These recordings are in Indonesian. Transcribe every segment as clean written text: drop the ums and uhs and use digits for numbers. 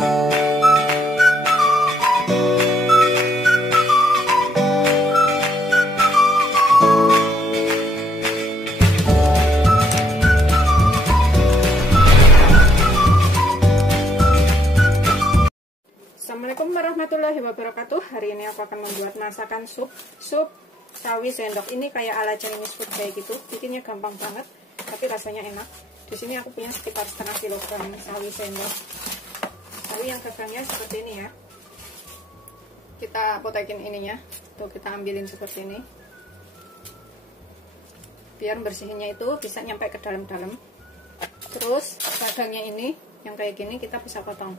Assalamualaikum warahmatullahi wabarakatuh. Hari ini aku akan membuat masakan sup sawi sendok. Ini kayak ala Chinese food kayak gitu. Bikinnya gampang banget, tapi rasanya enak. Di sini aku punya sekitar setengah kilogram sawi sendok. Sawi yang gagangnya seperti ini ya. Kita potekin ininya. Tuh, kita ambilin seperti ini. Biar bersihinnya itu bisa nyampe ke dalam-dalam. Terus gagangnya ini yang kayak gini kita bisa potong.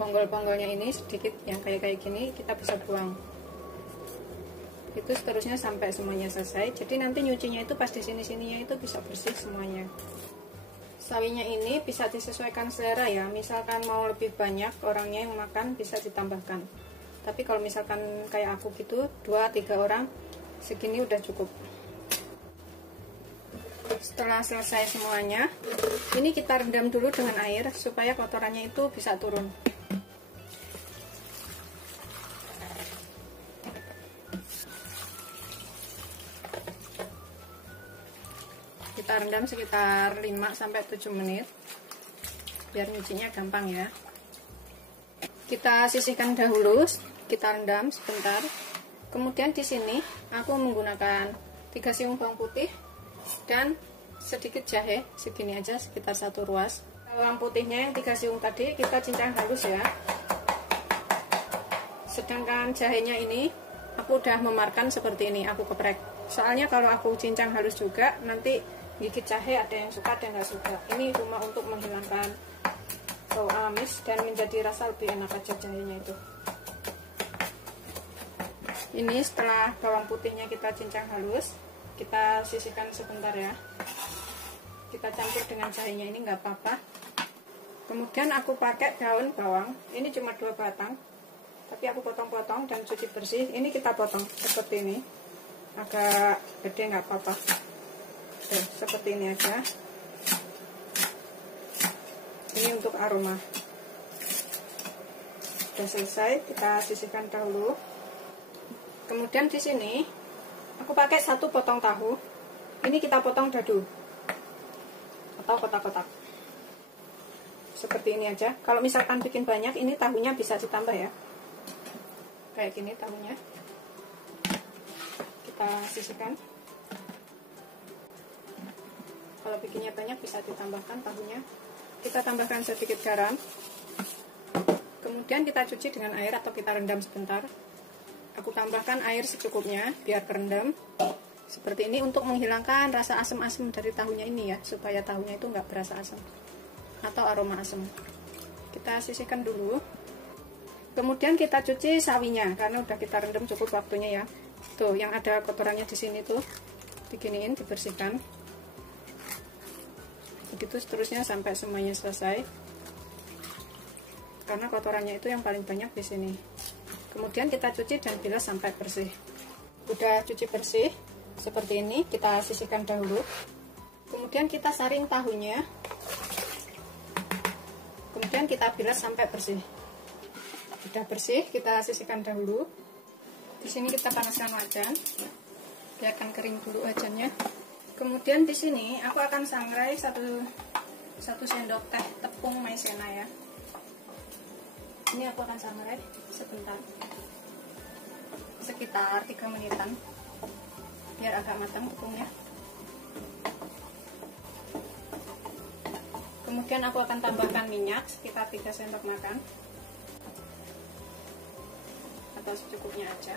Ponggol-ponggolnya ini sedikit yang kayak gini kita bisa buang. Itu seterusnya sampai semuanya selesai. Jadi nanti nyucinya itu pas di sini-sininya itu bisa bersih semuanya. Sawinya ini bisa disesuaikan selera ya. Misalkan mau lebih banyak orangnya yang makan bisa ditambahkan. Tapi kalau misalkan kayak aku gitu 2-3 orang segini udah cukup. Setelah selesai semuanya, ini kita rendam dulu dengan air supaya kotorannya itu bisa turun. Kita rendam sekitar 5-7 menit biar nyucinya gampang ya. Kita sisihkan dahulu, kita rendam sebentar. Kemudian di sini aku menggunakan 3 siung bawang putih dan sedikit jahe segini aja, sekitar 1 ruas. Bawang putihnya yang 3 siung tadi kita cincang halus ya. Sedangkan jahenya ini aku udah memarkan seperti ini, aku geprek. Soalnya kalau aku cincang halus juga nanti gigit jahe, ada yang suka ada yang nggak suka. Ini cuma untuk menghilangkan bau amis dan menjadi rasa lebih enak aja jahenya itu. Ini setelah bawang putihnya kita cincang halus, kita sisihkan sebentar ya. Kita campur dengan jahenya ini nggak apa-apa. Kemudian aku pakai daun bawang, ini cuma 2 batang, tapi aku potong-potong dan cuci bersih. Ini kita potong seperti ini, agak gede nggak apa-apa. Seperti ini aja. Ini untuk aroma. Sudah selesai, kita sisihkan dahulu. Kemudian di sini aku pakai 1 potong tahu. Ini kita potong dadu atau kotak-kotak. Seperti ini aja. Kalau misalkan bikin banyak, ini tahunya bisa ditambah ya. Kayak gini tahunya. Kita sisihkan. Kalau bikinnya banyak bisa ditambahkan tahunya. Kita tambahkan sedikit garam. Kemudian kita cuci dengan air atau kita rendam sebentar. Aku tambahkan air secukupnya biar kerendam. Seperti ini untuk menghilangkan rasa asam-asam dari tahunya ini ya, supaya tahunya itu nggak berasa asam atau aroma asam. Kita sisihkan dulu. Kemudian kita cuci sawinya karena udah kita rendam cukup waktunya ya. Tuh, yang ada kotorannya di sini tuh diginiin, dibersihkan. Begitu seterusnya sampai semuanya selesai. Karena kotorannya itu yang paling banyak di sini. Kemudian kita cuci dan bilas sampai bersih. Udah cuci bersih seperti ini, kita sisihkan dahulu. Kemudian kita saring tahunya. Kemudian kita bilas sampai bersih. Udah bersih, kita sisihkan dahulu. Di sini kita panaskan wajan. Biarkan kering dulu wajannya. Kemudian di sini aku akan sangrai 1 sendok teh tepung maizena ya. Ini aku akan sangrai sebentar, sekitar 3 menitan, biar agak matang tepungnya. Kemudian aku akan tambahkan minyak sekitar 3 sendok makan atau secukupnya aja.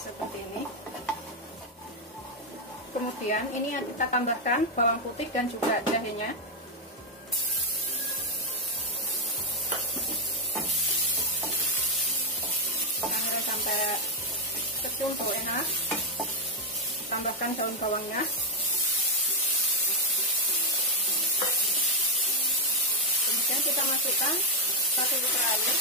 Seperti ini. Kemudian ini kita tambahkan bawang putih dan juga jahenya. Sangrai sampai kecium bau enak. Tambahkan daun bawangnya. Kemudian kita masukkan 1 liter air.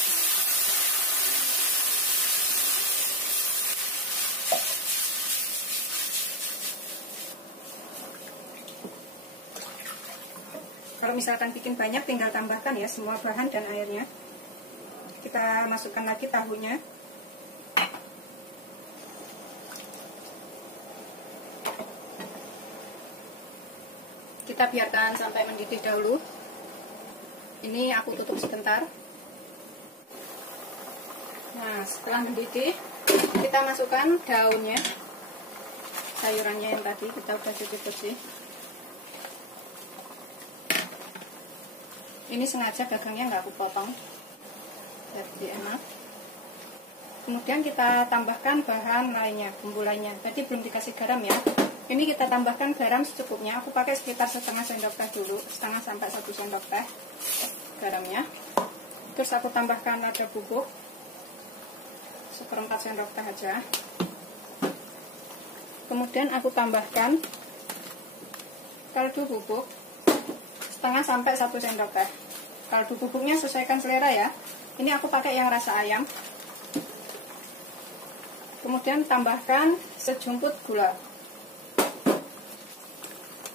Kalau misalkan bikin banyak tinggal tambahkan ya semua bahan dan airnya. Kita masukkan lagi tahunya. Kita biarkan sampai mendidih dahulu. Ini aku tutup sebentar. Nah, setelah mendidih, kita masukkan daunnya, sayurannya yang tadi kita udah cuci bersih. Ini sengaja dagangnya nggak aku potong, jadi enak. Kemudian kita tambahkan bahan lainnya, bumbu lainnya. Tadi belum dikasih garam ya. Ini kita tambahkan garam secukupnya. Aku pakai sekitar setengah sendok teh dulu, setengah sampai 1 sendok teh garamnya. Terus aku tambahkan lada bubuk, 1/4 sendok teh aja. Kemudian aku tambahkan kaldu bubuk, setengah sampai 1 sendok teh. Kaldu bubuknya sesuaikan selera ya. Ini aku pakai yang rasa ayam. Kemudian tambahkan sejumput gula.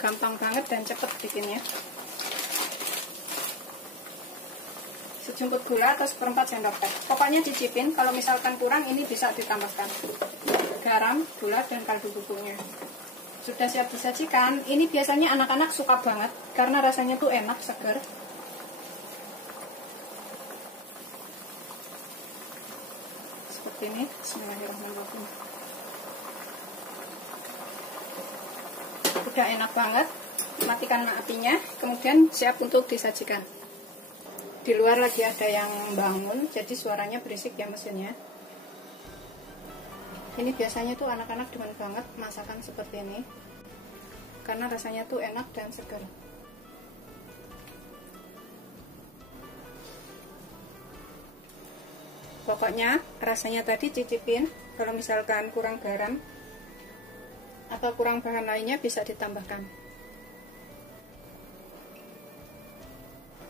Gampang banget dan cepet bikinnya. Sejumput gula atau 1/4 sendok teh. Pokoknya cicipin, kalau misalkan kurang ini bisa ditambahkan garam, gula, dan kaldu bubuknya. Sudah siap disajikan. Ini biasanya anak-anak suka banget karena rasanya tuh enak, seger. Seperti ini. Bismillahirrahmanirrahim. Udah enak banget. Matikan apinya, kemudian siap untuk disajikan. Di luar lagi ada yang bangun, jadi suaranya berisik ya mesinnya. Ini biasanya tuh anak-anak demen banget masakan seperti ini, karena rasanya tuh enak dan segar. Pokoknya rasanya tadi cicipin, kalau misalkan kurang garam atau kurang bahan lainnya bisa ditambahkan.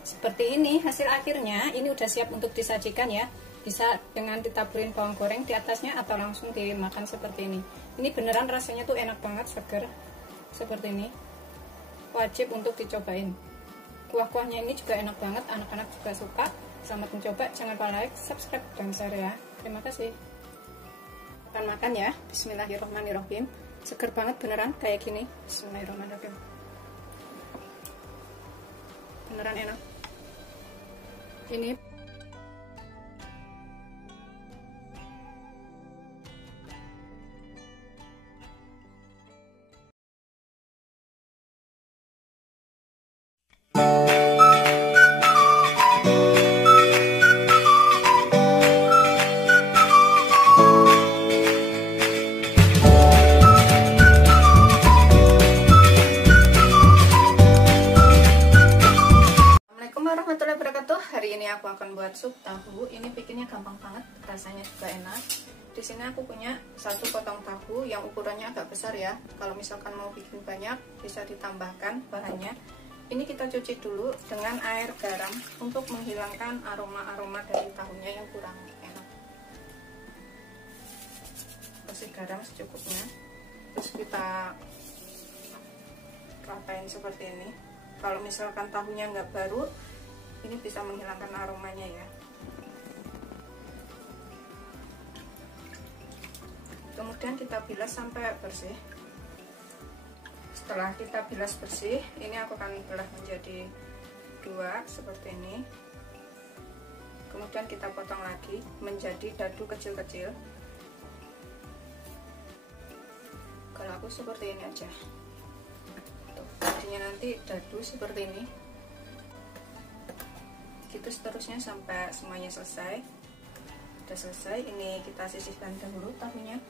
Seperti ini hasil akhirnya. Ini udah siap untuk disajikan ya. Bisa dengan ditaburin bawang goreng di atasnya atau langsung dimakan seperti ini. Ini beneran rasanya tuh enak banget, seger seperti ini. Wajib untuk dicobain. Kuah-kuahnya ini juga enak banget, anak-anak juga suka. Selamat mencoba, jangan lupa like, subscribe, dan share ya. Terima kasih. Makan ya. Bismillahirrahmanirrahim. Seger banget beneran kayak gini. Bismillahirrahmanirrahim. Beneran enak. Ini warahmatullahi wabarakatuh. Hari ini aku akan buat sup tahu. Ini bikinnya gampang banget, rasanya juga enak. Di sini aku punya 1 potong tahu yang ukurannya agak besar ya. Kalau misalkan mau bikin banyak bisa ditambahkan bahannya. Ini kita cuci dulu dengan air garam untuk menghilangkan aroma-aroma dari tahunya yang kurang enak. Kasih garam secukupnya. Terus kita ratain seperti ini. Kalau misalkan tahunya nggak baru, ini bisa menghilangkan aromanya ya. Kemudian kita bilas sampai bersih. Setelah kita bilas bersih, ini aku akan belah menjadi 2 seperti ini. Kemudian kita potong lagi menjadi dadu kecil-kecil. Kalau aku seperti ini aja. Tuh, jadinya nanti dadu seperti ini. Gitu seterusnya sampai semuanya selesai. Udah selesai, ini kita sisihkan dahulu tahunya.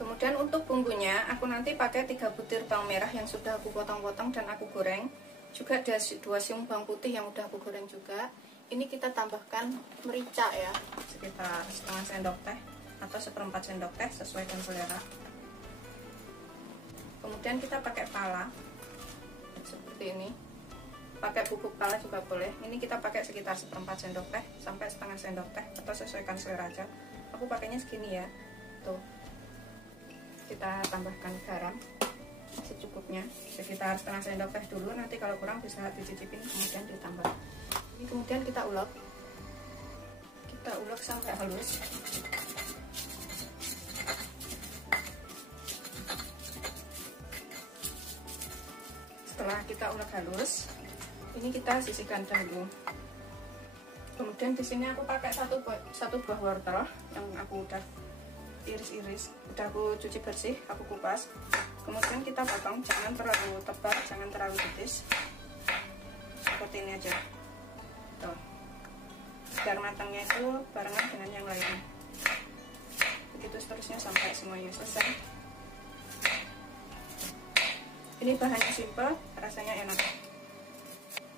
Kemudian untuk bumbunya aku nanti pakai 3 butir bawang merah yang sudah aku potong-potong dan aku goreng. Juga ada 2 siung bawang putih yang udah aku goreng juga. Ini kita tambahkan merica ya, sekitar setengah sendok teh atau 1/4 sendok teh sesuai dengan selera. Kemudian kita pakai pala seperti ini. Pakai bubuk pala juga boleh. Ini kita pakai sekitar 1/4 sendok teh sampai setengah sendok teh atau sesuaikan selera aja. Aku pakainya segini ya. Tuh. Kita tambahkan garam secukupnya. secukupnya, sekitar setengah sendok teh dulu. Nanti kalau kurang bisa dicicipin kemudian ditambah. Ini kemudian kita ulek sampai halus. Setelah kita ulek halus, ini kita sisihkan dahulu. Kemudian di sini aku pakai satu buah wortel yang aku udah iris-iris, udah aku cuci bersih, aku kupas. Kemudian kita potong, jangan terlalu tebal, jangan terlalu tipis. Seperti ini aja. Tuh. Biar matangnya itu barengan dengan yang lain. Begitu seterusnya sampai semuanya selesai. Ini bahannya simple, rasanya enak.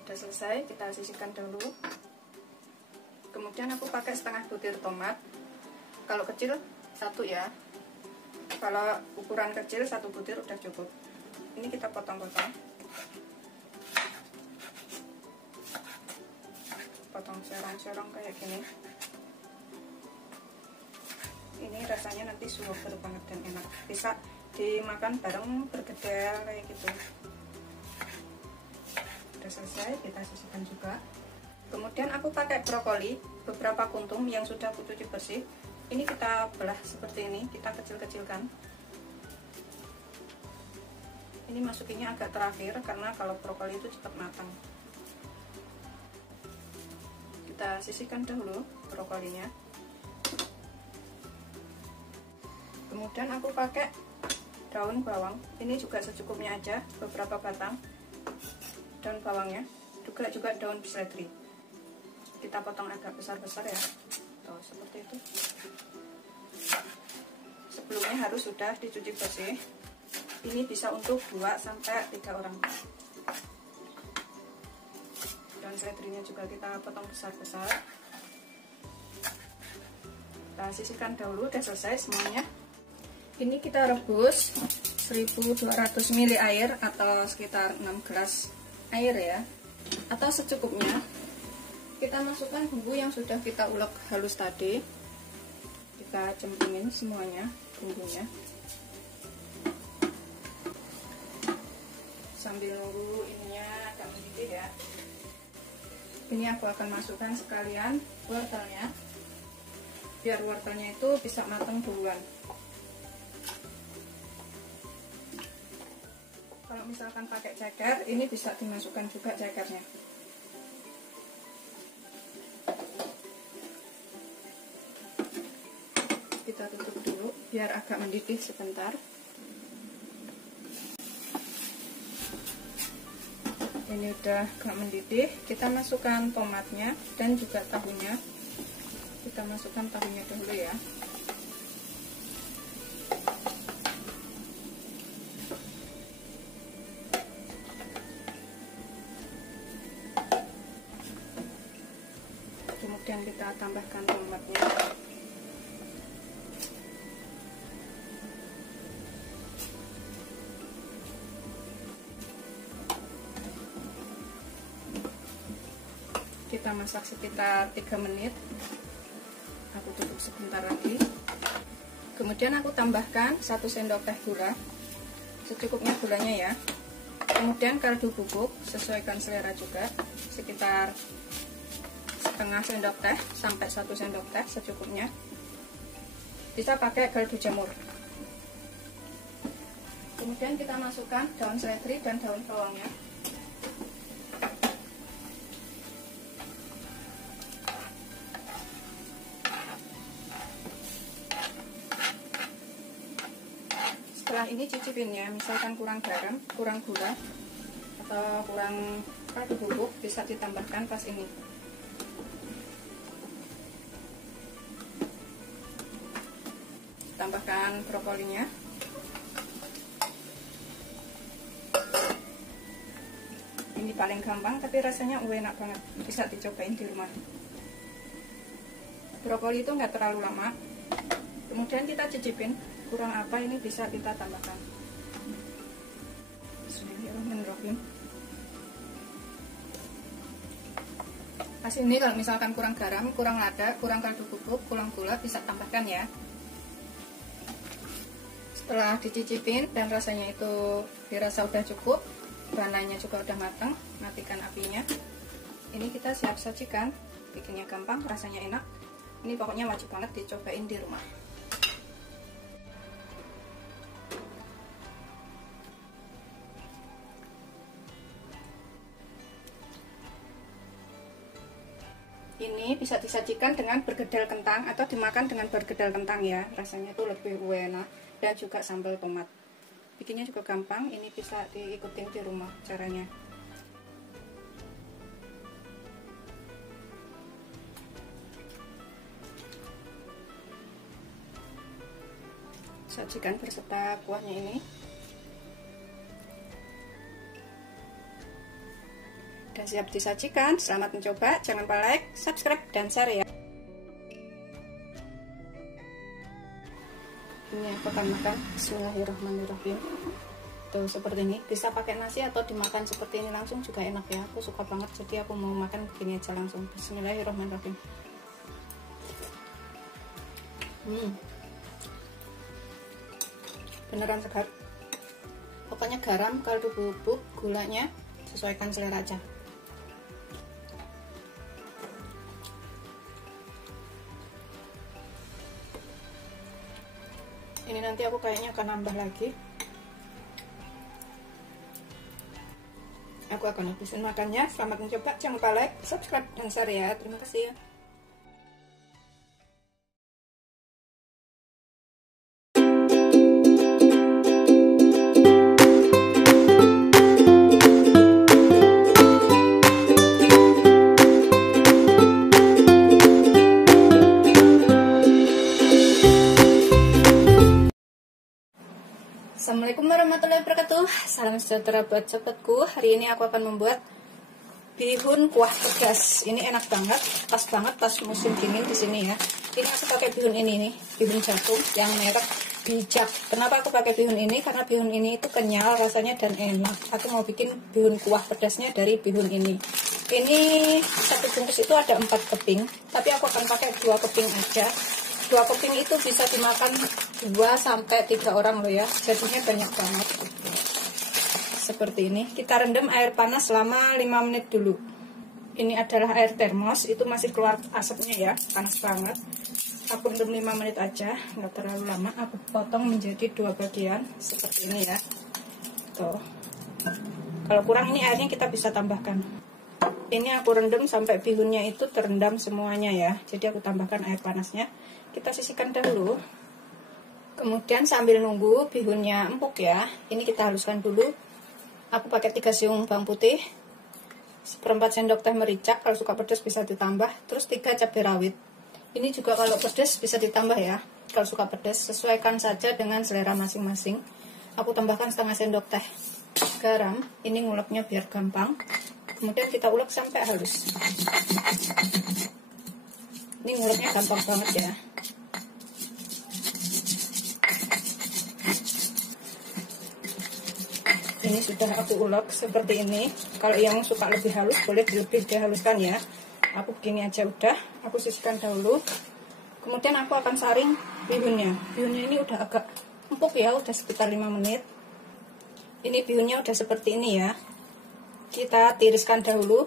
Udah selesai, kita sisihkan dahulu. Kemudian aku pakai setengah butir tomat. Kalau kecil satu ya, kalau ukuran kecil satu butir udah cukup. Ini kita potong-potong, potong serong-serong kayak gini. Ini rasanya nanti super banget dan enak, bisa dimakan bareng bergedel kayak gitu. Udah selesai, kita sisihkan juga. Kemudian aku pakai brokoli beberapa kuntum yang sudah aku cuci bersih. Ini kita belah seperti ini, kita kecil-kecilkan. Ini masukinnya agak terakhir karena kalau brokoli itu cepat matang. Kita sisihkan dahulu brokolinya. Kemudian aku pakai daun bawang. Ini juga secukupnya aja, beberapa batang daun bawangnya. Juga daun seledri. Kita potong agak besar-besar ya. Tuh, seperti itu. Sebelumnya harus sudah dicuci bersih. Ini bisa untuk 2-3 orang. Dan seledrinya juga kita potong besar-besar. Kita sisihkan dahulu, udah selesai semuanya. Ini kita rebus 1200 ml air atau sekitar 6 gelas air ya, atau secukupnya. Kita masukkan bumbu yang sudah kita ulek halus tadi. Kita cemplungin semuanya bumbunya. Sambil nunggu ininya agak mendidih ya. Ini aku akan masukkan sekalian wortelnya, biar wortelnya itu bisa matang duluan. Kalau misalkan pakai ceker, ini bisa dimasukkan juga cekernya. Kita tutup dulu biar agak mendidih sebentar. Ini udah agak mendidih, kita masukkan tomatnya dan juga tahunya. Kita masukkan tahunya dulu ya. Kemudian kita tambahkan tomatnya. Kita masak sekitar 3 menit. Aku tutup sebentar lagi. Kemudian aku tambahkan 1 sendok teh gula, secukupnya gulanya ya. Kemudian kaldu bubuk, sesuaikan selera juga, sekitar setengah sendok teh sampai 1 sendok teh secukupnya. Bisa pakai kaldu jamur. Kemudian kita masukkan daun seledri dan daun bawangnya. Setelah ini cicipin ya, misalkan kurang garam, kurang gula, atau kurang kaldu bubuk, bisa ditambahkan pas ini. Tambahkan brokolinya. Ini paling gampang tapi rasanya enak banget, bisa dicobain di rumah. Brokoli itu nggak terlalu lama. Kemudian kita cicipin kurang apa, ini bisa kita tambahkan. Bismillahirrahmanirrahim. Pas ini kalau misalkan kurang garam, kurang lada, kurang kaldu bubuk, kurang gula, bisa tambahkan ya. Setelah dicicipin dan rasanya itu dirasa udah cukup, bahannya juga udah matang, matikan apinya. Ini kita siap sajikan, bikinnya gampang, rasanya enak. Ini pokoknya wajib banget dicobain di rumah. Ini bisa disajikan dengan bergedel kentang atau dimakan dengan bergedel kentang ya, rasanya tuh lebih enak, dan juga sambal tomat. Bikinnya juga gampang, ini bisa diikutin di rumah caranya. Sajikan berserta kuahnya ini. Udah siap disajikan, selamat mencoba, jangan lupa like, subscribe, dan share ya. Ini aku akan makan, bismillahirrahmanirrahim. Tuh seperti ini, bisa pakai nasi atau dimakan seperti ini langsung juga enak ya. Aku suka banget, jadi aku mau makan begini aja langsung. Bismillahirrahmanirrahim. Beneran segar. Pokoknya garam, kaldu bubuk, gulanya sesuaikan selera aja. Ini nanti aku kayaknya akan nambah lagi. Aku akan habisin makannya. Selamat mencoba, jangan lupa like, subscribe, dan share ya. Terima kasih. Assalamualaikum warahmatullahi wabarakatuh. Salam sejahtera buat sahabatku. Hari ini aku akan membuat bihun kuah pedas. Ini enak banget, pas banget pas musim dingin di sini ya. Ini aku pakai bihun ini nih, bihun jagung yang merek Bijak. Kenapa aku pakai bihun ini? Karena bihun ini itu kenyal rasanya dan enak. Aku mau bikin bihun kuah pedasnya dari bihun ini. Ini satu bungkus itu ada 4 keping, tapi aku akan pakai 2 keping aja. 2 keping itu bisa dimakan 2-3 orang loh ya, jadinya banyak banget. Seperti ini, kita rendam air panas selama 5 menit dulu. Ini adalah air termos, itu masih keluar asapnya ya, panas banget. Aku rendam 5 menit aja, nggak terlalu lama. Aku potong menjadi 2 bagian seperti ini ya. Tuh. Kalau kurang ini airnya kita bisa tambahkan. Ini aku rendam sampai bihunnya itu terendam semuanya ya. Jadi aku tambahkan air panasnya. Kita sisihkan dahulu. Kemudian sambil nunggu bihunnya empuk ya, ini kita haluskan dulu. Aku pakai 3 siung bawang putih, 1/4 sendok teh merica, kalau suka pedas bisa ditambah. Terus 3 cabai rawit. Ini juga kalau pedas bisa ditambah ya. Kalau suka pedas, sesuaikan saja dengan selera masing-masing. Aku tambahkan 1/2 sendok teh garam. Ini nguleknya biar gampang. Kemudian kita ulek sampai halus. Ini nguleknya gampang banget ya. Ini sudah aku ulek seperti ini. Kalau yang suka lebih halus boleh lebih dihaluskan ya. Aku begini aja udah. Aku sisihkan dahulu. Kemudian aku akan saring bihunnya. Bihunnya ini udah agak empuk ya, udah sekitar 5 menit. Ini bihunnya udah seperti ini ya. Kita tiriskan dahulu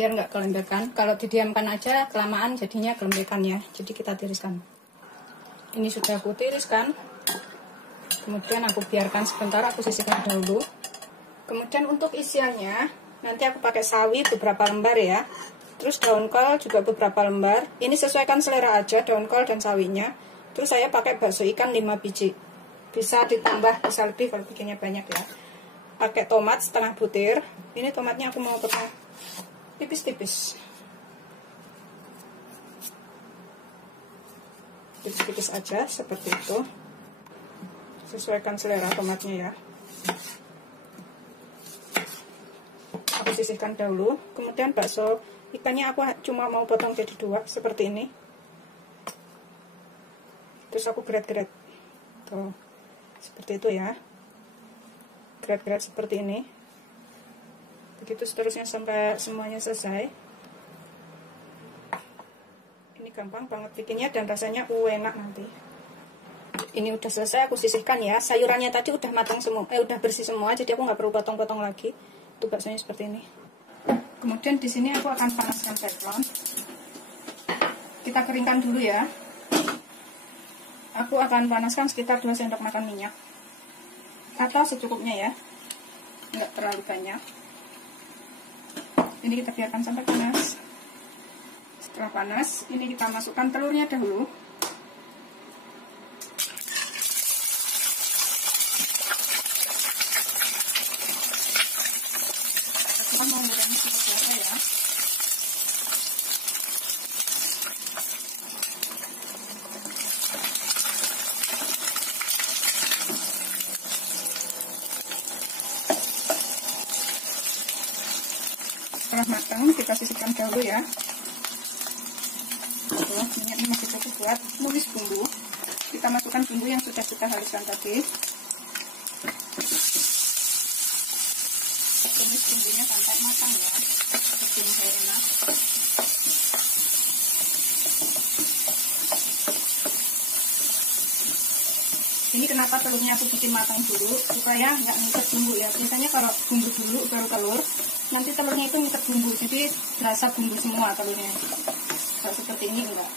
biar nggak kelembekan. Kalau didiamkan aja kelamaan jadinya kelembekan ya. Jadi kita tiriskan. Ini sudah aku tiriskan. Kemudian aku biarkan sebentar, aku sisihkan dahulu. Kemudian untuk isiannya, nanti aku pakai sawi beberapa lembar ya. Terus daun kol juga beberapa lembar. Ini sesuaikan selera aja, daun kol dan sawinya. Terus saya pakai bakso ikan 5 biji. Bisa ditambah, bisa lebih kalau bikinnya banyak ya. Pakai tomat setengah butir. Ini tomatnya aku mau potong tipis-tipis. Tipis-tipis aja, seperti itu. Sesuaikan selera tomatnya ya. Aku sisihkan dahulu. Kemudian bakso ikannya aku cuma mau potong jadi 2 seperti ini. Terus aku geret-geret. Tuh. Seperti itu ya. Geret-geret seperti ini. Begitu seterusnya sampai semuanya selesai. Ini gampang banget bikinnya dan rasanya enak nanti. Ini udah selesai, aku sisihkan ya. Sayurannya tadi udah matang semua, udah bersih semua, jadi aku nggak perlu potong-potong lagi. Itu baksonya seperti ini. Kemudian di sini aku akan panaskan teflon. Kita keringkan dulu ya. Aku akan panaskan sekitar 2 sendok makan minyak, atau secukupnya ya, nggak terlalu banyak. Ini kita biarkan sampai panas. Setelah panas, ini kita masukkan telurnya dahulu. Menggunakannya seperti apa ya. Setelah matang, kita sisihkan dahulu ya. Minyaknya masih cukup buat numis bumbu. Kita masukkan bumbu yang sudah kita haluskan tadi. Tumis bumbunya sampai matang ya, bikin enak. Ini kenapa telurnya aku bikin matang dulu, supaya nggak ngikat bumbu ya. Biasanya kalau bumbu dulu baru telur, nanti telurnya itu ngikat bumbu, jadi berasa bumbu semua telurnya. Kalau seperti ini enggak.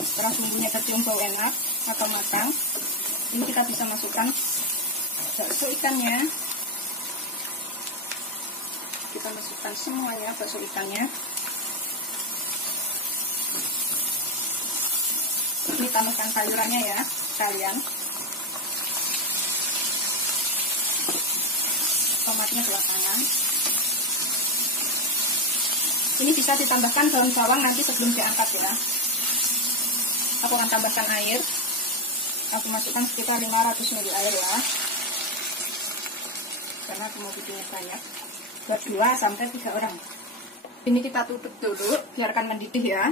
Setelah bumbunya kecium bau enak atau matang, ini kita bisa masukkan bakso ikannya. Kita masukkan semuanya bakso ikannya. Ini tambahkan sayurannya ya sekalian. Tomatnya belakangan. Ini bisa ditambahkan daun bawang nanti sebelum diangkat ya. Aku akan tambahkan air. Aku masukkan sekitar 500 ml air ya, karena aku mau bikinnya banyak, buat 2 sampai 3 orang. Ini kita tutup dulu, biarkan mendidih ya.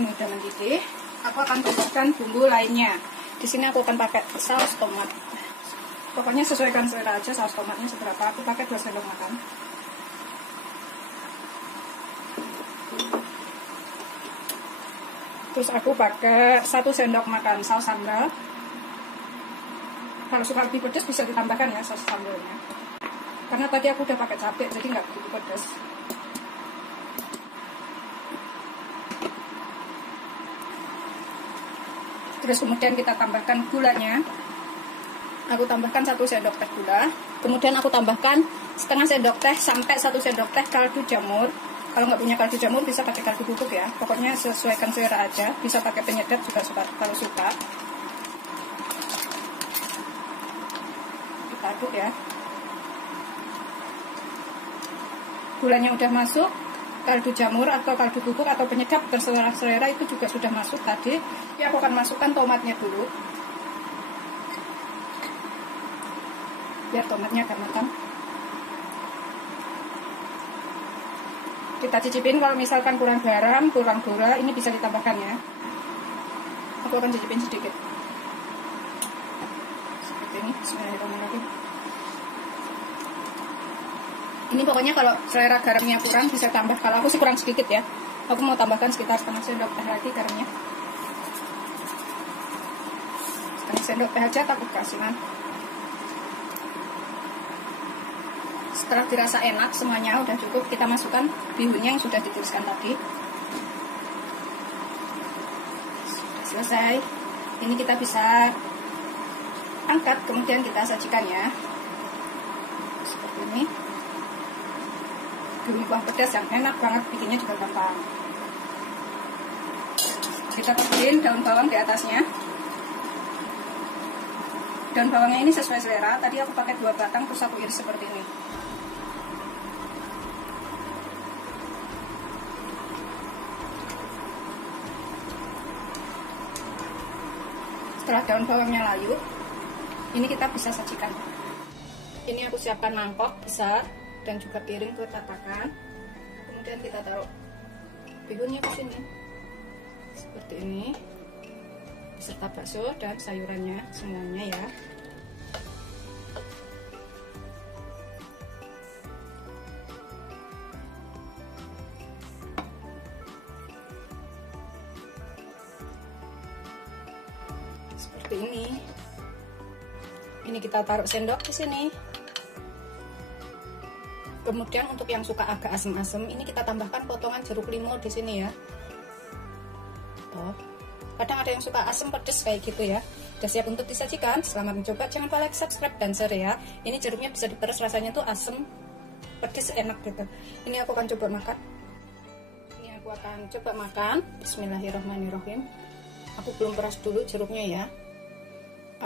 Ini udah mendidih. Aku akan tambahkan bumbu lainnya. Di sini aku akan pakai saus tomat. Pokoknya sesuaikan selera aja saus tomatnya seberapa. Aku pakai 2 sendok makan. Terus aku pakai 1 sendok makan saus sambal. Kalau suka lebih pedas bisa ditambahkan ya saus sambalnya. Karena tadi aku udah pakai cabai, jadi nggak begitu pedas. Terus kemudian kita tambahkan gulanya. Aku tambahkan 1 sendok teh gula. Kemudian aku tambahkan setengah sendok teh sampai 1 sendok teh kaldu jamur. Kalau nggak punya kaldu jamur bisa pakai kaldu bubuk ya. Pokoknya sesuaikan selera aja. Bisa pakai penyedap juga suka, kalau suka. Kita aduk ya. Gulanya udah masuk, kaldu jamur atau kaldu bubuk atau penyedap terserah selera itu juga sudah masuk tadi. Ya aku akan masukkan tomatnya dulu. Biar tomatnya agak matang. Kita cicipin, kalau misalkan kurang garam, kurang gula, ini bisa ditambahkan ya. Aku akan cicipin sedikit. Seperti ini, bismillahirrahmanirrahim. Ini pokoknya kalau selera garamnya kurang bisa tambah. Kalau aku sih kurang sedikit ya. Aku mau tambahkan sekitar setengah sendok teh lagi garamnya. Setengah sendok teh aja takut kasihan. Setelah dirasa enak semuanya udah cukup, kita masukkan bihunnya yang sudah dituliskan tadi. Sudah selesai. Ini kita bisa angkat, kemudian kita sajikan ya. Seperti ini. Gurih kuah pedas yang enak banget, bikinnya juga gampang. Kita taburin daun bawang di atasnya. Daun bawangnya ini sesuai selera. Tadi aku pakai 2 batang, terus aku iris seperti ini. Setelah daun bawangnya layu, ini kita bisa sajikan. Ini aku siapkan mangkok besar dan juga piring buat tatakan. Kemudian kita taruh bihunnya ke sini, seperti ini, beserta bakso dan sayurannya semuanya ya. seperti ini. Ini kita taruh sendok di sini. Kemudian untuk yang suka agak asem-asem, ini kita tambahkan potongan jeruk limau di sini ya. Tuh. Kadang ada yang suka asam pedas kayak gitu ya. Udah siap untuk disajikan. Selamat mencoba. Jangan lupa like, subscribe, dan share ya. Ini jeruknya bisa diperes, rasanya tuh asam, pedas, enak gitu. Ini aku akan coba makan. Ini aku akan coba makan. Bismillahirrahmanirrahim. Aku belum peras dulu jeruknya ya.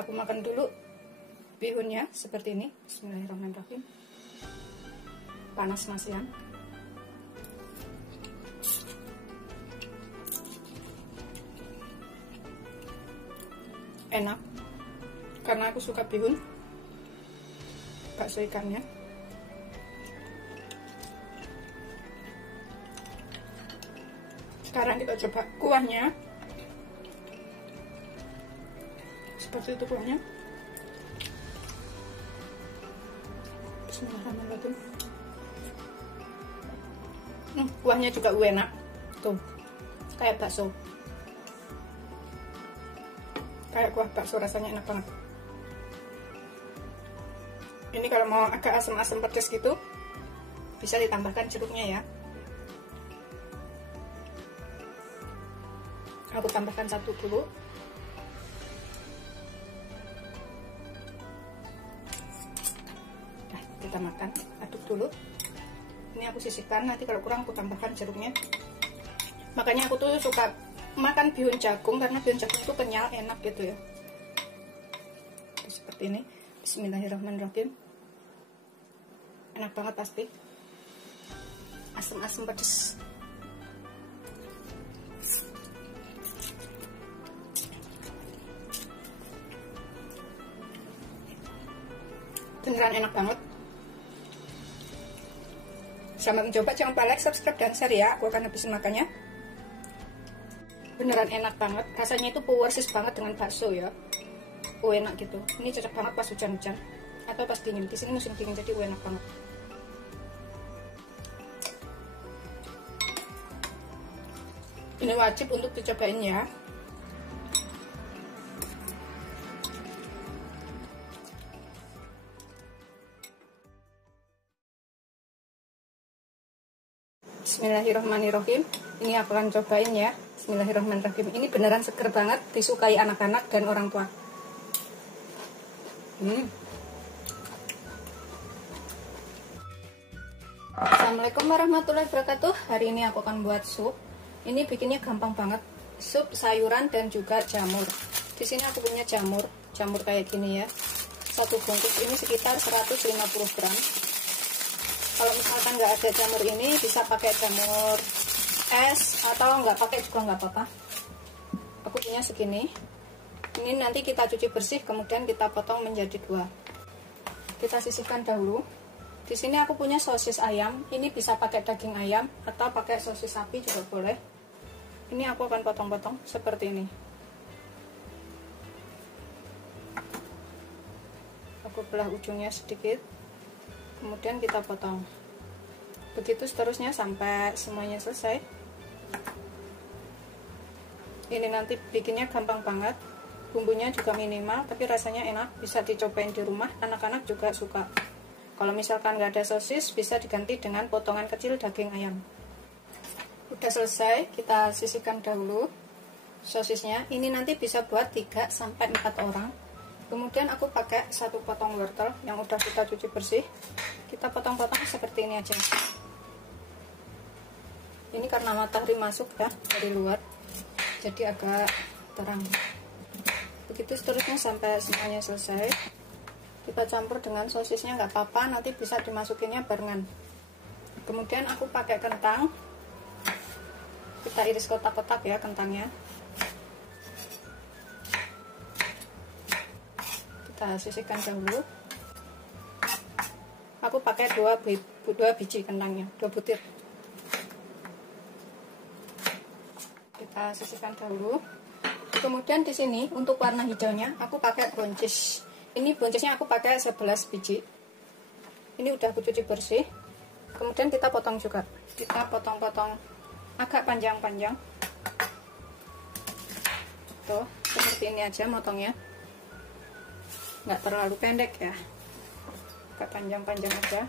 Aku makan dulu bihunnya seperti ini. Bismillahirrahmanirrahim. Panas mas ya. Enak karena aku suka bihun, bakso ikannya. Sekarang kita coba kuahnya. Seperti itu kuahnya. Bismillahirrahmanirrahim. Kuahnya juga enak tuh, kayak bakso, kayak kuah bakso, rasanya enak banget. Ini kalau mau agak asam-asam pedas gitu bisa ditambahkan jeruknya ya. Aku tambahkan satu dulu. Nah, kita makan, aduk dulu. Ini aku sisihkan, nanti kalau kurang aku tambahkan jeruknya. Makanya aku tuh suka makan bihun jagung, karena bihun jagung itu kenyal, enak gitu ya. Seperti ini. Bismillahirrahmanirrahim. Enak banget pasti. Asam-asam pedas. Beneran enak banget. Selamat mencoba, jangan lupa like, subscribe, dan share ya. Aku akan habisin makannya. Beneran enak banget. Rasanya itu persis banget dengan bakso ya. Enak gitu. Ini cocok banget pas hujan-hujan atau pas dingin. Di sini musim dingin jadi enak banget. Ini wajib untuk dicobain ya. Bismillahirrahmanirrahim. Ini aku akan cobain ya. Bismillahirrahmanirrahim. Ini beneran seger banget, disukai anak-anak dan orang tua. Assalamualaikum warahmatullahi wabarakatuh. Hari ini aku akan buat sup. Ini bikinnya gampang banget. Sup sayuran dan juga jamur. Di sini aku punya jamur kayak gini ya. Satu bungkus ini sekitar 150 gram. Kalau misalkan nggak ada jamur ini, bisa pakai jamur es atau nggak pakai juga nggak apa-apa. Aku punya segini. Ini nanti kita cuci bersih, kemudian kita potong menjadi 2. Kita sisihkan dahulu. Di sini aku punya sosis ayam. Ini bisa pakai daging ayam atau pakai sosis sapi juga boleh. Ini aku akan potong-potong seperti ini. Aku belah ujungnya sedikit. Kemudian kita potong. Begitu seterusnya sampai semuanya selesai. Ini nanti bikinnya gampang banget. Bumbunya juga minimal, tapi rasanya enak. Bisa dicobain di rumah, anak-anak juga suka. Kalau misalkan nggak ada sosis, bisa diganti dengan potongan kecil daging ayam. Udah selesai, kita sisihkan dahulu sosisnya. Ini nanti bisa buat 3-4 orang. Kemudian aku pakai 1 potong wortel yang udah kita cuci bersih. Kita potong-potong seperti ini aja. Ini karena matahari masuk ya dari luar, jadi agak terang. Begitu seterusnya sampai semuanya selesai. Kita campur dengan sosisnya, nggak apa-apa, nanti bisa dimasukinnya barengan. Kemudian aku pakai kentang. Kita iris kotak-kotak ya kentangnya. Kita sisihkan dahulu. Aku pakai 2 biji kentangnya, 2 butir. Kita sisihkan dahulu. Kemudian di sini untuk warna hijaunya aku pakai buncis. Ini buncisnya aku pakai 11 biji. Ini udah aku cuci bersih. Kemudian kita potong juga. Kita potong-potong agak panjang-panjang. Tuh, seperti ini aja motongnya. nggak terlalu pendek ya, agak panjang-panjang aja.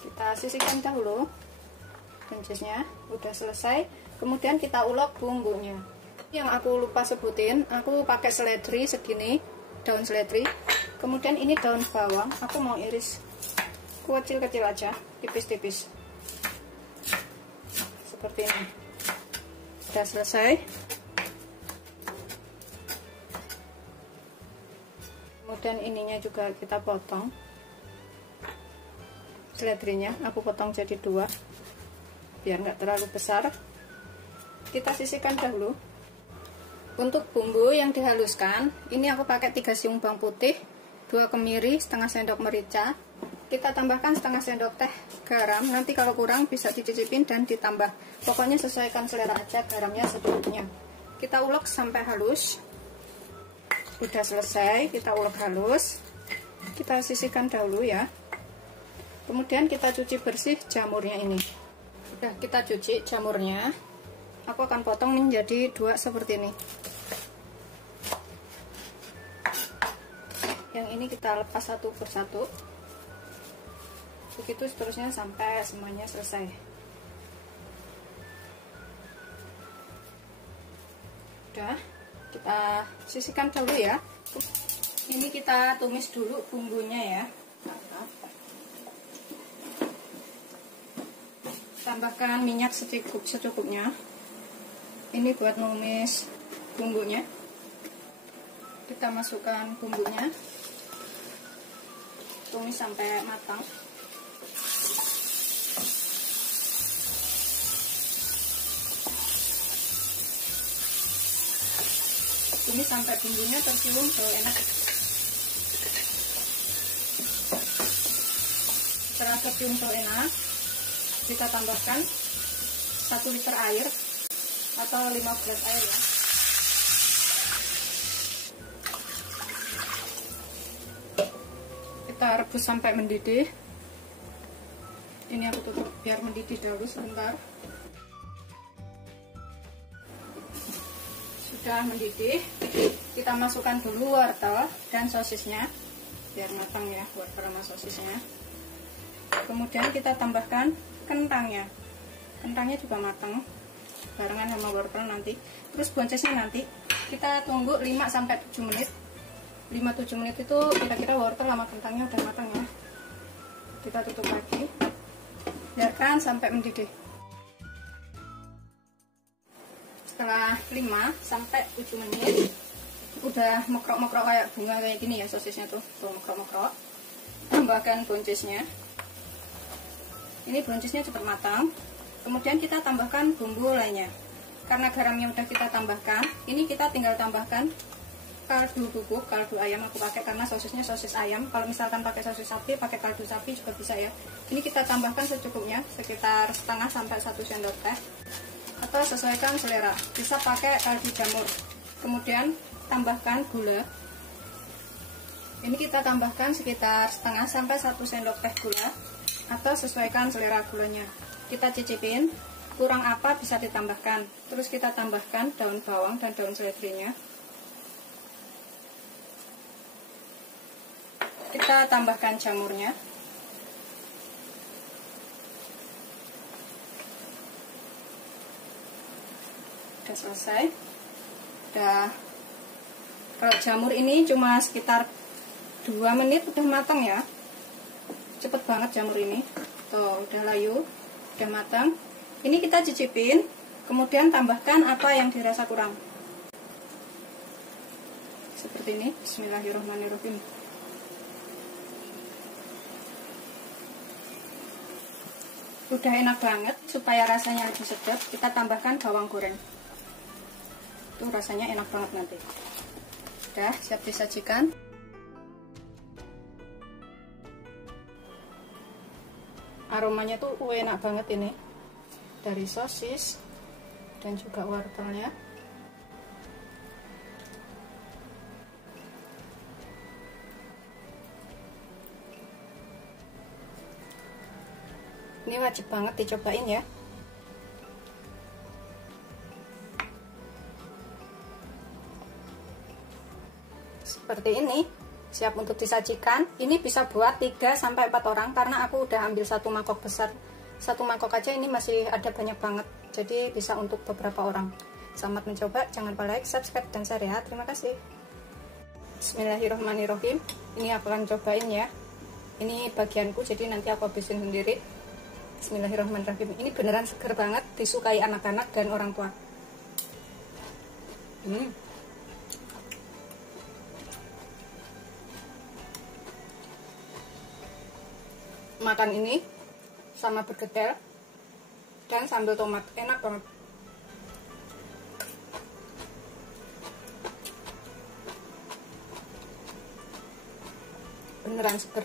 Kita sisihkan dahulu buncisnya, udah selesai. Kemudian kita ulek bumbunya. Yang aku lupa sebutin, aku pakai seledri segini, daun seledri. Kemudian ini daun bawang, aku mau iris kecil-kecil aja, tipis-tipis seperti ini. Udah selesai. Kemudian ininya juga kita potong, seledrinya aku potong jadi 2 biar nggak terlalu besar. Kita sisihkan dahulu. Untuk bumbu yang dihaluskan, ini aku pakai 3 siung bawang putih, 2 kemiri, setengah sendok merica. Kita tambahkan setengah sendok teh garam. Nanti kalau kurang bisa dicicipin dan ditambah. Pokoknya sesuaikan selera aja garamnya secukupnya. Kita ulek sampai halus. Udah selesai, kita ulek halus. Kita sisihkan dahulu ya. Kemudian kita cuci bersih jamurnya ini. Udah kita cuci jamurnya. Aku akan potong menjadi 2 seperti ini. Yang ini kita lepas satu persatu. Begitu seterusnya sampai semuanya selesai. Udah, kita sisihkan dulu ya. Ini kita tumis dulu bumbunya ya. Tambahkan minyak secukupnya. Ini buat numis bumbunya. Kita masukkan bumbunya, tumis sampai matang. Ini sampai bumbunya tercium bau enak. Setelah tercium bau enak, kita tambahkan 1 liter air atau 5 gelas air ya. Kita rebus sampai mendidih. Ini aku tutup biar mendidih dahulu sebentar. Sudah mendidih, kita masukkan dulu wortel dan sosisnya biar matang ya, wortel sama sosisnya. Kemudian kita tambahkan kentangnya. Kentangnya juga matang barengan sama wortel nanti. Terus boncesnya nanti kita tunggu 5-7 menit. 5-7 menit itu kira-kira wortel sama kentangnya udah matang ya. Kita tutup lagi, biarkan sampai mendidih. Setelah 5-7 menit udah mekrok-mekrok kayak bunga kayak gini ya sosisnya tuh mekrok-mekrok. Tambahkan boncesnya. Ini boncesnya cepat matang. Kemudian kita tambahkan bumbu lainnya. Karena garamnya udah kita tambahkan, ini kita tinggal tambahkan kaldu bubuk, kaldu ayam aku pakai karena sosisnya sosis ayam. Kalau misalkan pakai sosis sapi, pakai kaldu sapi juga bisa ya. Ini kita tambahkan secukupnya, sekitar setengah sampai 1 sendok teh. Atau sesuaikan selera, bisa pakai kaldu jamur. Kemudian tambahkan gula. Ini kita tambahkan sekitar setengah sampai 1 sendok teh gula, atau sesuaikan selera gulanya. Kita cicipin, kurang apa bisa ditambahkan. Terus kita tambahkan daun bawang dan daun seledrinya. Kita tambahkan jamurnya. Udah selesai. Udah. Kalau jamur ini cuma sekitar 2 menit udah matang ya. Cepet banget jamur ini. Tuh, udah layu, udah matang. Ini kita cicipin, kemudian tambahkan apa yang dirasa kurang. Seperti ini. Bismillahirrahmanirrahim. Udah enak banget. Supaya rasanya lebih sedap, kita tambahkan bawang goreng. Itu rasanya enak banget nanti. Udah siap disajikan. Aromanya tuh enak banget ini, dari sosis dan juga wortelnya. Ini wajib banget dicobain ya. seperti ini, siap untuk disajikan. Ini bisa buat 3-4 orang karena aku udah ambil 1 mangkok besar. 1 mangkok aja ini masih ada banyak banget, jadi bisa untuk beberapa orang. Selamat mencoba, jangan lupa like, subscribe, dan share ya. Terima kasih. Bismillahirrahmanirrahim. Ini aku akan cobain ya. Ini bagianku, jadi nanti aku habisin sendiri. Bismillahirrahmanirrahim. Ini beneran seger banget, disukai anak-anak dan orang tua. Makan ini sama bergedel dan sambal tomat, enak banget. Beneran seger.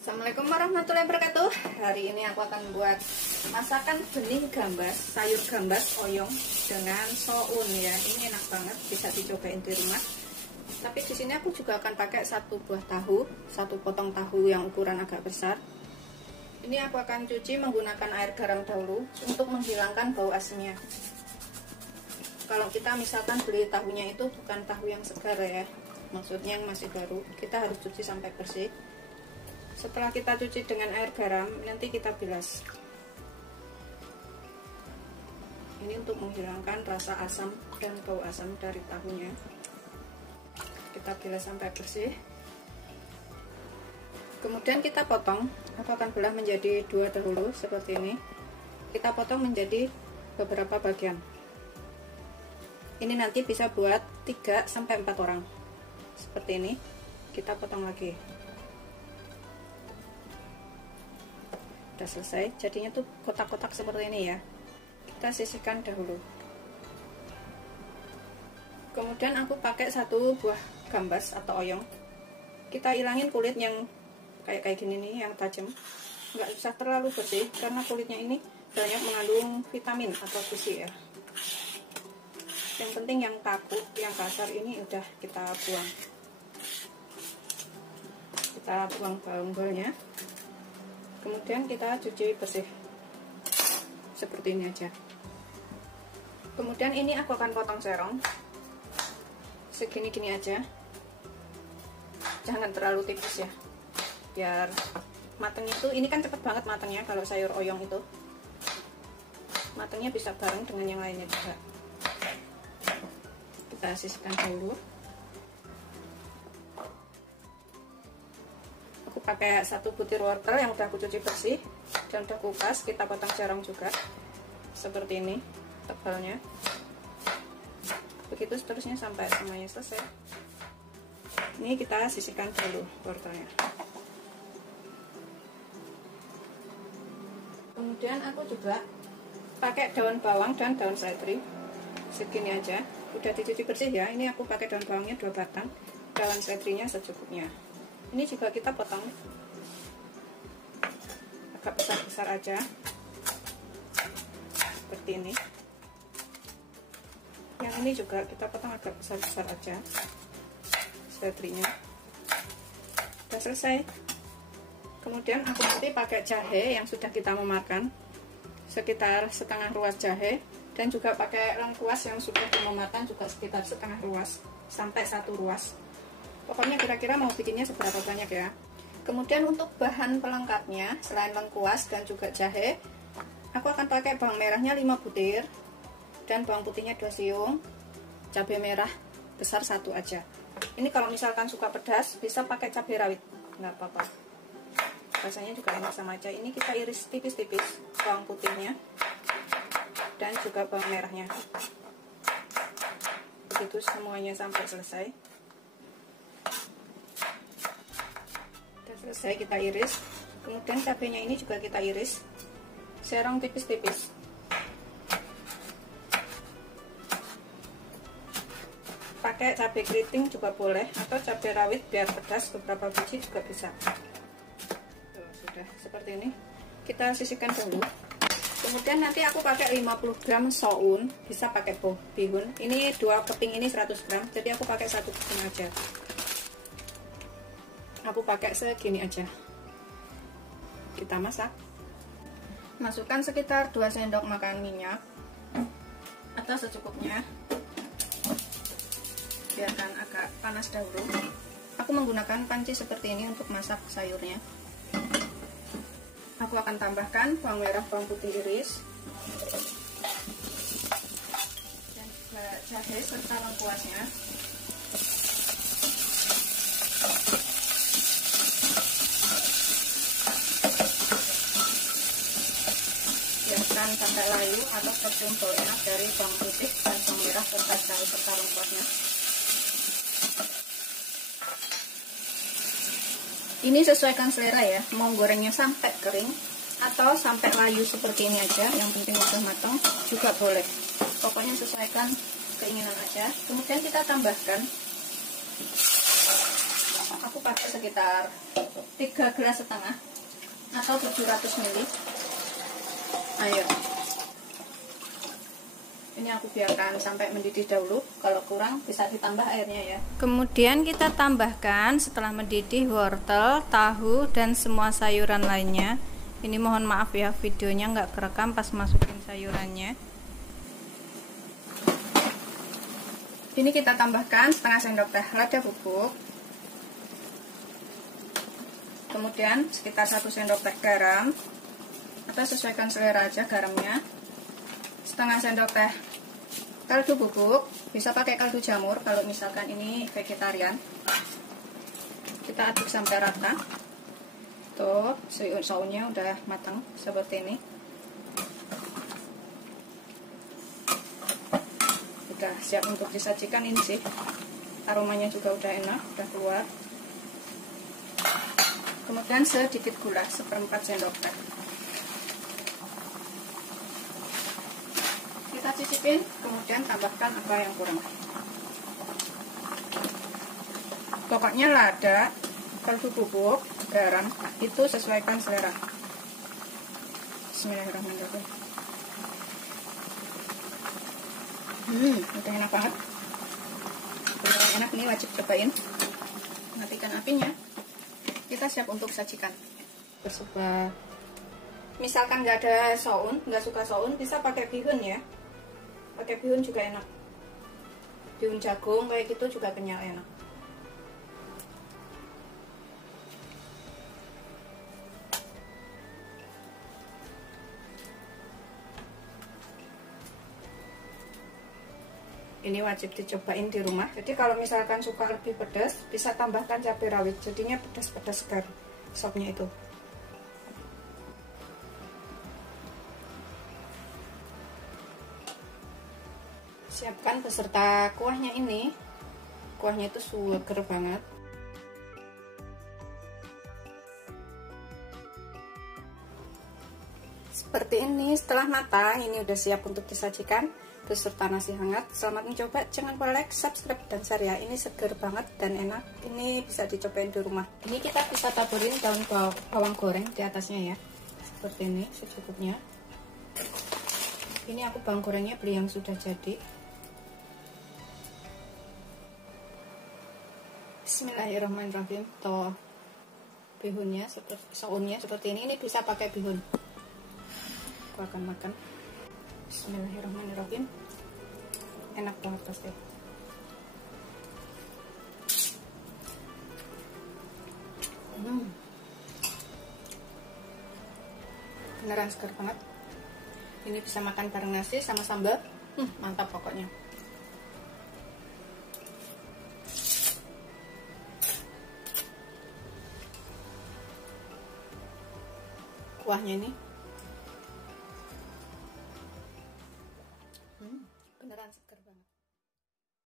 Assalamualaikum warahmatullahi wabarakatuh. Hari ini aku akan buat masakan bening gambas, sayur gambas oyong dengan soun ya. Ini enak banget, bisa dicobain di rumah. Tapi di sini aku juga akan pakai 1 buah tahu, 1 potong tahu yang ukuran agak besar. Ini aku akan cuci menggunakan air garam dahulu untuk menghilangkan bau asinnya. Kalau kita misalkan beli tahunya itu bukan tahu yang segar ya, maksudnya yang masih baru, kita harus cuci sampai bersih. Setelah kita cuci dengan air garam, nanti kita bilas. Ini untuk menghilangkan rasa asam dan bau asam dari tahunya. Kita bilas sampai bersih. Kemudian kita potong. Aku akan belah menjadi 2 dahulu seperti ini. Kita potong menjadi beberapa bagian. Ini nanti bisa buat 3-4 orang. Seperti ini. Kita potong lagi. Udah selesai, jadinya tuh kotak-kotak seperti ini ya. Kita sisihkan dahulu. Kemudian aku pakai 1 buah gambas atau oyong. Kita ilangin kulit yang kayak gini nih, yang tajam. Nggak usah terlalu bersih karena kulitnya ini banyak mengandung vitamin atau gizi ya. Yang penting yang kaku, yang kasar ini udah kita buang. Kita buang bawang-bawangnya. Kemudian kita cuci bersih seperti ini aja. Kemudian ini aku akan potong serong segini-gini aja, jangan terlalu tipis ya, biar matangnya itu, ini kan cepet banget matangnya. Kalau sayur oyong itu matangnya bisa bareng dengan yang lainnya juga. Kita sisihkan dulu. Aku pakai 1 butir wortel yang udah aku cuci bersih dan udah kupas. Kita potong serong juga seperti ini tebalnya. Begitu seterusnya sampai semuanya selesai. Ini kita sisihkan dulu wortelnya. Kemudian aku juga pakai daun bawang dan daun seledri segini aja. Udah dicuci bersih ya. Ini aku pakai daun bawangnya 2 batang, daun seledrinya secukupnya. Ini juga kita potong agak besar-besar aja seperti ini. Yang ini juga kita potong agak besar-besar aja seledrinya. Udah selesai. Kemudian aku nanti pakai jahe yang sudah kita memakan, sekitar setengah ruas jahe, dan juga pakai lengkuas yang sudah dimemakan juga sekitar setengah ruas sampai 1 ruas. Pokoknya kira-kira mau bikinnya seberapa banyak ya. Kemudian untuk bahan pelengkapnya, selain lengkuas dan juga jahe, aku akan pakai bawang merahnya 5 butir dan bawang putihnya 2 siung, cabai merah besar 1 aja. Ini kalau misalkan suka pedas bisa pakai cabai rawit, nggak apa-apa, rasanya juga enak sama aja. Ini kita iris tipis-tipis bawang putihnya dan juga bawang merahnya. Begitu semuanya sampai selesai. Selesai kita iris. Kemudian cabenya ini juga kita iris, serong tipis-tipis. Pakai cabai keriting juga boleh, atau cabai rawit biar pedas beberapa biji juga bisa. Tuh, sudah seperti ini. Kita sisihkan dulu. Kemudian nanti aku pakai 50 gram soun, bisa pakai bihun. Ini 2 keping ini 100 gram, jadi aku pakai 1 keping aja. Aku pakai segini aja. kita masak. Masukkan sekitar 2 sendok makan minyak atau secukupnya. Biarkan agak panas dahulu. Aku menggunakan panci seperti ini untuk masak sayurnya. Aku akan tambahkan bawang merah, bawang putih iris, dan juga jahe serta lengkuasnya. Biarkan sampai layu atau tercium bau enak dari bawang putih dan bawang merah serta jahe serta lengkuasnya. Ini sesuaikan selera ya, mau gorengnya sampai kering atau sampai layu seperti ini aja, yang penting udah matang juga boleh. Pokoknya sesuaikan keinginan aja. Kemudian kita tambahkan, aku pakai sekitar 3,5 gelas atau 700 ml air. Ini aku biarkan sampai mendidih dahulu, kalau kurang bisa ditambah airnya ya. Kemudian kita tambahkan setelah mendidih wortel, tahu, dan semua sayuran lainnya. Ini mohon maaf ya, videonya nggak kerekam pas masukin sayurannya. Ini kita tambahkan setengah sendok teh lada bubuk. Kemudian sekitar 1 sendok teh garam, atau sesuaikan selera aja garamnya. Setengah sendok teh kaldu bubuk, bisa pakai kaldu jamur kalau misalkan ini vegetarian. Kita aduk sampai rata. Tuh, sausnya udah matang seperti ini. Udah siap untuk disajikan ini sih. Aromanya juga udah enak, udah keluar. Kemudian sedikit gula, 1/4 sendok teh. Kita cicipin, kemudian tambahkan apa yang kurang. Pokoknya lada, kaldu bubuk, garam, itu sesuaikan selera. Bismillahirrahmanirrahim. Udah enak banget. Udah enak, ini wajib cobain. Matikan apinya. Kita siap untuk sajikan. Coba, misalkan nggak ada soun, nggak suka soun, bisa pakai bihun ya. Pakai bihun juga enak. Bihun jagung kayak gitu juga kenyal, enak. Ini wajib dicobain di rumah. Jadi kalau misalkan suka lebih pedas, bisa tambahkan cabai rawit. Jadinya pedas-pedas segar sopnya itu. Siapkan beserta kuahnya ini. Kuahnya itu seger banget. Seperti ini, setelah matang, ini udah siap untuk disajikan beserta nasi hangat. Selamat mencoba, jangan lupa like, subscribe, dan share ya. Ini seger banget dan enak. Ini bisa dicobain di rumah. Ini kita bisa taburin daun bawang goreng di atasnya ya. Seperti ini, secukupnya. Ini aku bawang gorengnya beli yang sudah jadi. Bismillahirrahmanirrahim. Tuh, bihunnya seperti saunnya seperti ini. Ini bisa pakai bihun. Aku akan makan. Bismillahirrahmanirrahim. Enak banget pasti. Beneran segar banget. Ini bisa makan bareng nasi sama sambal. Mantap pokoknya. Kuahnya ini